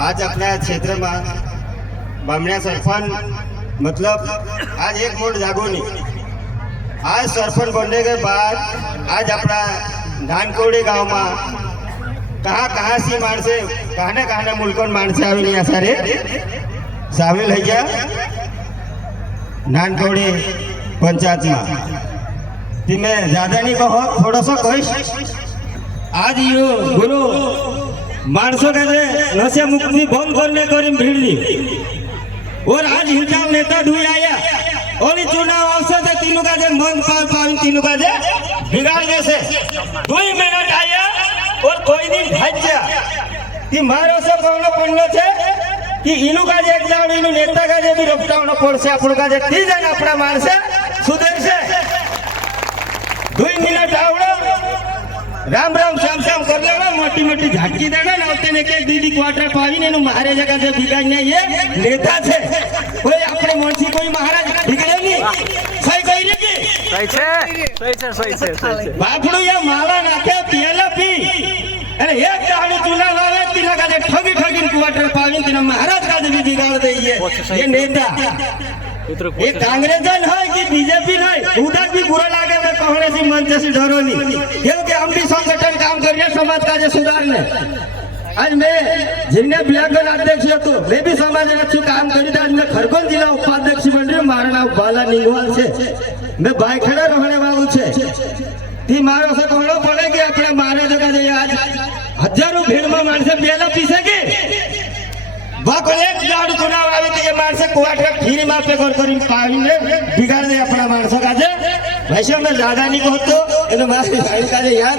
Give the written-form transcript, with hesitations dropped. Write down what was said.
आज अपना क्षेत्र में बामणिया सरपंच मतलब आज एक मोड़ जागो नहीं। आज सरपंच बनने के बाद आज अपना धानकोड़ी गांव में कहाँ से माणसे कहाँ मुल्कों माणसे आवे नहीं सारे शामिल है क्या धानकोड़ी पंचायत में ती मैं ज्यादा नहीं कहो थोड़ा सा कहीश। आज यो गुरु माणसों का नशा मुक्ति बंद करने करी भीड़ दी और आज हिसाब नेता ढूंढ आया और चुनाव अवसर से तीनों का मन पावी तीनों का बिगाड़ जैसे 2 मिनट आया और कोई दिन भाज गया कि मारो से कौन पड़नो छे कि इनु का एक दाड़ इनु नेता का भी रोकटावनो पड़से आपन का 3 जन अपना माणसे सुधर से 2 मिनट आवड़ो राम राम श्याम श्याम कर लेना मोटी मोटी झाटकी देना नावते ने के दीदी क्वार्टर पावी ने मारे जगह से बिगाड़ नहीं ये नेता छे कोई अपने मुंशी कोई महाराज बिगड़े नहीं सही कही ने की सही छे बापड़ो या माला नाखे पियाला पी अरे एक दाड़ी चुनाव आवे तिना का ठगी ठगी क्वार्टर पावी तिना महाराज का भी बिगाड़ दे ये नेता ये कांग्रेस है कि बीजेपी नहीं उधर भी बुरा लागे मैं कहने से मंच से डरो नहीं क्योंकि हम भी संगठन काम कर रहे समाज का सुधारने। आज मैं जिन्हें ब्लैकन अध्यक्ष तो मैं भी समाज में अच्छी काम करी था। आज मैं खरगोन जिला उपाध्यक्ष बन रही हूँ। मारा नाम बाला निंगवाल से मैं बाइखड़ा रहने वालों से ती मारो से कहना पड़ेगी अपने मारे जगह आज हजारों भीड़ में मानसे बेला पीसेगी एक दाड़ चुनाव आवे तो ये मानसे क्वार्टर फिर मापे करी पावी ने बिगाड़ दे अपना मानसों का वैसे मैं ज्यादा नहीं कहता मारी भाई का यार